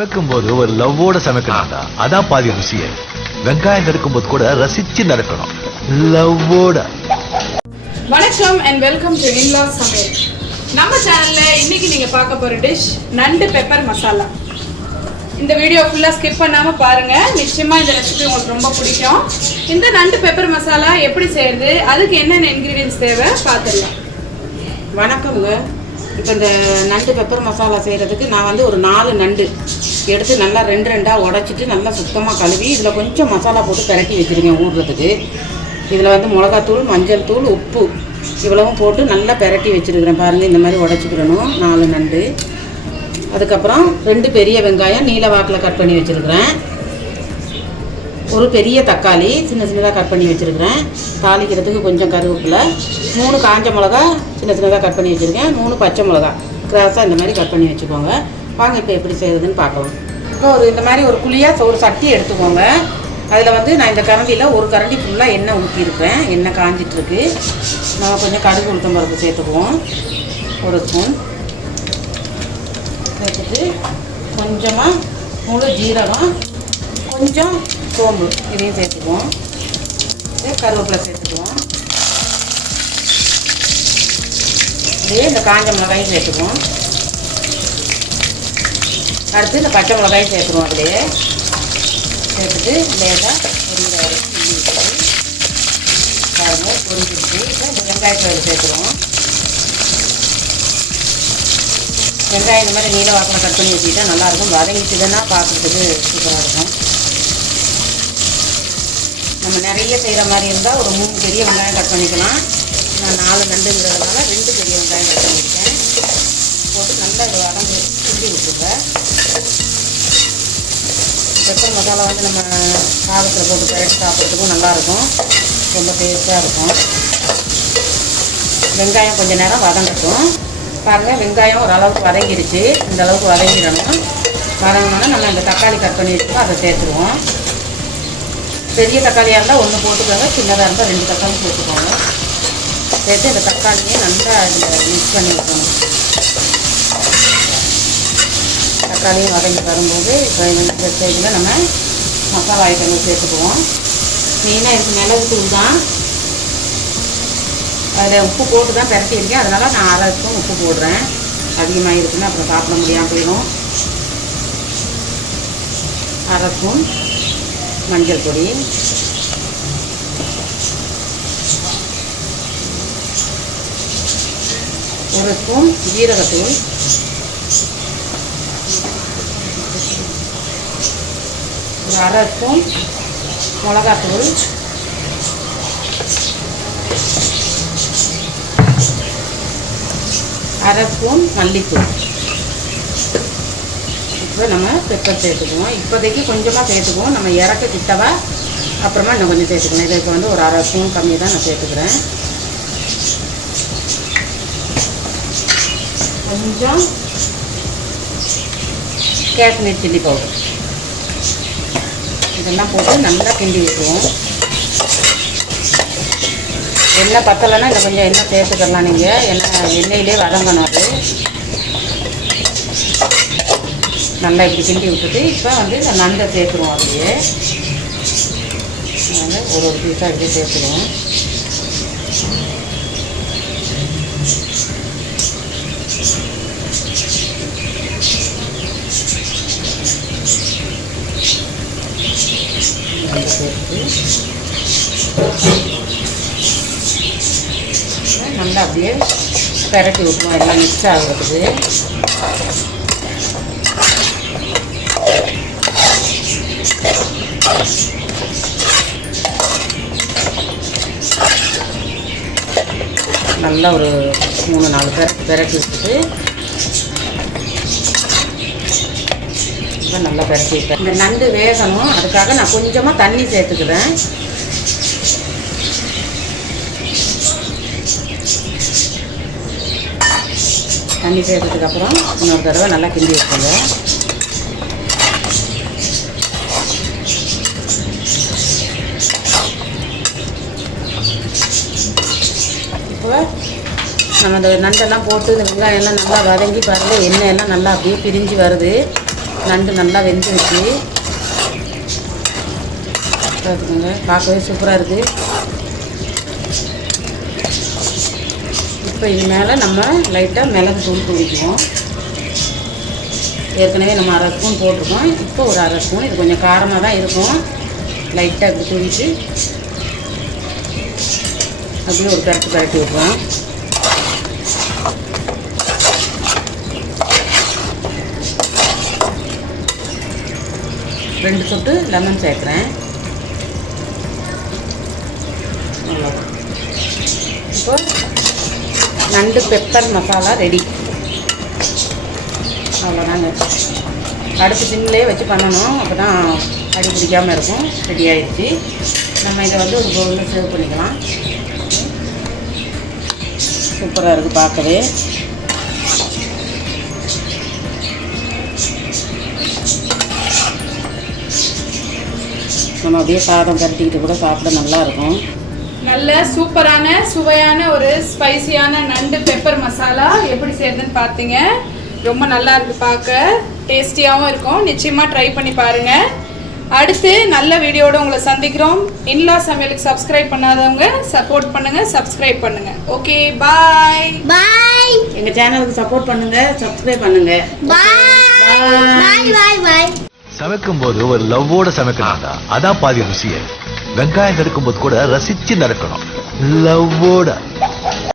சமைக்கும் போது ஒரு லவ்வோட சமைக்கணும்டா. அதான் பாதி ருசியே. வெங்காயம் நறுக்கும் போது கூட ரசிச்சு நடக்கணும், லவ்வோட. வணக்கம் அண்ட் வெல்கம் டு இன்லா சமையல். நம்ம சேனல்ல இன்னைக்கு நீங்க பார்க்க போற டிஷ் நண்டு பெப்பர் மசாலா. இந்த வீடியோ ஃபுல்லா ஸ்கிப் பண்ணாம பாருங்க, நிச்சயமா இந்த ரெசிபி உங்களுக்கு ரொம்ப பிடிக்கும். இந்த நண்டு பெப்பர் மசாலா எப்படி செய்யறது, அதுக்கு என்னென்ன இன்கிரீடியன்ஸ் தேவை பார்த்துடலாம். வணக்கங்க. இப்போ இந்த நண்டு பெப்பர் மசாலா செய்கிறதுக்கு நான் வந்து ஒரு 4 நண்டு எடுத்து நல்லா 2 உடைச்சிட்டு நல்லா சுத்தமாக கழுவி இதில் கொஞ்சம் மசாலா போட்டு பிரட்டி வச்சுருக்கேன் ஊறுறதுக்கு. இதில் வந்து மிளகாத்தூள், மஞ்சள் தூள், உப்பு இவ்வளவும் போட்டு நல்லா பிரட்டி வச்சுருக்கிறேன். பாருங்கள், இந்த மாதிரி உடச்சிக்கிறணும் 4 நண்டு. அதுக்கப்புறம் 2 பெரிய வெங்காயம் நீல வாக்கில் கட் பண்ணி வச்சுருக்கிறேன். ஒரு பெரிய தக்காளி சின்ன சின்னதாக கட் பண்ணி வச்சுருக்கிறேன். தாளிக்கிறதுக்கு கொஞ்சம் கருவேப்பிலை, 3 காஞ்ச மிளகா சின்ன சின்னதாக கட் பண்ணி வச்சுருக்கேன். 3 பச்சை மிளகா கிராஸாக இந்த மாதிரி கட் பண்ணி வச்சுக்கோங்க. வாங்க இப்போ எப்படி செய்கிறதுன்னு பார்க்கலாம். இப்போ இந்த மாதிரி ஒரு குழியாக ஒரு சட்டி எடுத்துக்கோங்க. அதில் வந்து நான் இந்த கரண்டியில் ஒரு கரண்டி ஃபுல்லாக எண்ணெய் ஊற்றிருப்பேன். எண்ணெய் காஞ்சிட்ருக்கு. நம்ம கொஞ்சம் கடுகு உளுத்தம் பருப்பு சேர்த்துக்குவோம். 1 ஸ்பூன் சேர்த்துட்டு கொஞ்சமாக முழு ஜீரகம், கொஞ்சம் சோம்பு இதையும் சேர்த்துக்குவோம். கருவேப்பிலை சேர்த்துக்குவோம். இதே இந்த காஞ்ச மிளகாயும் சேர்த்துக்குவோம். அடுத்து இந்த பச்சை மிளகாயும் சேர்த்துருவோம். அப்படியே சேர்த்துட்டு லேசாக பொரிஞ்ச வரைக்கும் பாருங்கள் பொரிஞ்சிருச்சு. இந்த வெங்காயத்தை சேர்த்துருவோம். வெங்காயம் இந்த மாதிரி நீல வாக்கில் கட் பண்ணி வச்சுக்கிட்டா நல்லாயிருக்கும். வதங்கிட்டுதுன்னா பார்க்குறதுக்கு சூப்பராக இருக்கும். நம்ம நிறைய செய்கிற மாதிரி இருந்தால் ஒரு 3 பெரிய வெங்காயம் கட் பண்ணிக்கலாம். நான் 4 நண்டுங்கிறதுனால 2 பெரிய வெங்காயம் கட் பண்ணியிருக்கேன். போட்டு நல்லா இது வதங்கி கிண்டி விட்டுருப்பேன். பெப்பர் மசாலா வந்து நம்ம சாதத்தில் போட்டு பிரட்டி சாப்பிட்றதுக்கும் நல்லாயிருக்கும், ரொம்ப டேஸ்ட்டாக இருக்கும். வெங்காயம் கொஞ்சம் நேரம் வதங்கட்டும். பாருங்கள், வெங்காயம் ஓரளவுக்கு வதங்கிடுச்சு. இந்த அளவுக்கு வதங்கிடணும். வதங்கினோன்னா நம்ம இந்த தக்காளி கட் பண்ணி வச்சுக்கோ, அதை சேர்த்துருவோம். பெரிய தக்காளியாக இருந்தால் 1 போட்டுக்கோங்க, சின்னதாக இருந்தால் 2 தக்காளி சேர்த்துக்கோங்க. சேர்த்து இந்த தக்காளியை நல்லா இதில் மிக்ஸ் பண்ணி வைக்கணும். தக்காளியும் வதங்கி வரும்போது இப்போ இந்த ஸ்டேஜில் நம்ம மசாலா ஐட்டங்கள் சேர்த்துக்குவோம். மெயினாக இதுக்கு மிளகு தூள் தான். அதில் உப்பு போட்டு தான் பிரட்டி இருக்கேன். அதனால் நான் 1/2 ஸ்பூன் உப்பு போடுறேன். அதிகமாக இருக்குன்னு அப்புறம் சாப்பிட முடியாமல் போயிடும். 1/2 ஸ்பூன் மஞ்சள் பொடி, 1 ஸ்பூன் ஜீரகத்தூள், 1/2 ஸ்பூன் மிளகாத்தூள், 1/2 ஸ்பூன் மல்லித்தூள். இப்போ நம்ம பெப்பர் சேர்த்துக்குவோம். இப்போதைக்கு கொஞ்சமாக சேர்த்துக்குவோம். நம்ம இறக்க கிட்டவா அப்புறமா இன்னும் கொஞ்சம் சேர்த்துக்கணும். இதுக்கு வந்து ஒரு 1/2 ஸ்பூன் கம்மி தான் நான் சேர்த்துக்கிறேன். கொஞ்சம் காஷ்மீர் சில்லி பவுடர் இதெல்லாம் போட்டு நல்லா கிண்டி விட்டுருவோம். எண்ணெய் பத்தலைன்னா இதில் கொஞ்சம் எண்ணெய் சேர்த்துக்கலாம். நீங்கள் எண்ணெயிலே வதங்கணும். அது நல்லா இப்படி கிண்டி விட்டுட்டு இப்போ வந்து இந்த நண்டை சேர்த்துருவோம். அப்படியே ஒரு பீஸாக இப்படியே சேர்த்துருவோம். நல்லா அப்படியே பிரட்டி விட்டுருவோம். எல்லாம் மிக்ஸ் ஆகுறதுக்கு. நல்லா ஒரு 3-4 பிரட்டி விட்டுட்டு நல்லா பிரட்டி விட்டேன். இந்த நண்டு வேகணும், அதுக்காக நான் கொஞ்சமாக தண்ணி சேர்த்துக்கிறேன். தண்ணி சேர்த்ததுக்கப்புறம் இன்னொரு தடவை நல்லா கிண்டி வச்சுங்க. இப்போ நம்ம இந்த நண்டெல்லாம் போட்டு இந்த வெங்காயம்லாம் நல்லா வதங்கி பாருங்கள், எண்ணெய் எல்லாம் நல்லா அப்படியே பிரிஞ்சு வருது. நண்டு நல்லா வெந்து வச்சு இருக்குங்க, பார்க்கவே சூப்பராக இருக்குது. இப்போ இது மேலே நம்ம லைட்டாக மிளகு தூள் தூவிக்குவோம். ஏற்கனவே நம்ம 1/2 ஸ்பூன் போட்டிருக்கோம். இப்போ ஒரு 1/2 ஸ்பூன், இது கொஞ்சம் காரமாக தான் இருக்கும். லைட்டாக இப்படி தூவிட்டு அப்படியே ஒரு பரட்டி விட்றோம். ரெண்டு சொட்டு லெமன் சேர்க்குறேன். இப்போ நண்டு பெப்பர் மசாலா ரெடி. அவ்வளோதாங்க. அடுப்பு சிம்மிலே வச்சு பண்ணணும், அப்போ தான் அடி பிடிக்காமல் இருக்கும். ரெடி ஆகிடுச்சு. நம்ம இதை வந்து ஒரு பவுலில் சர்வ் பண்ணிக்கலாம். சூப்பராக இருக்குது பார்க்கவே. நம்ம அப்படியே சாதம் கட்டிக்கிட்டு கூட சாப்பிட நல்லாயிருக்கும். நல்ல சூப்பரான சுவையான ஒரு ஸ்பைசியான நண்டு பெப்பர் மசாலா எப்படி செய்யறதுன்னு பார்த்தீங்க. ரொம்ப நல்லா இருக்கு, பார்க்க டேஸ்டியாகவும் இருக்கும். நிச்சயமாக ட்ரை பண்ணி பாருங்க. அடுத்து நல்ல வீடியோட உங்களை சந்திக்கிறோம். இன்லா சமையலுக்கு சப்ஸ்கிரைப் பண்ணாதவங்க சப்போர்ட் பண்ணுங்க, சப்ஸ்கிரைப் பண்ணுங்க. ஓகே, பாய் பாய். எங்கள் சேனலுக்கு சப்போர்ட் பண்ணுங்க, சப்ஸ்கிரைப் பண்ணுங்க. பாய் பாய் பாய் பாய். சமைக்கும் போது ஒரு லவ்வோட சமைக்கணும்டா, அதான் பாதி ருசியே. வெங்காயம் நறுக்கும் போது கூட ரசிச்சு நறுக்கணும், லவ்வோட.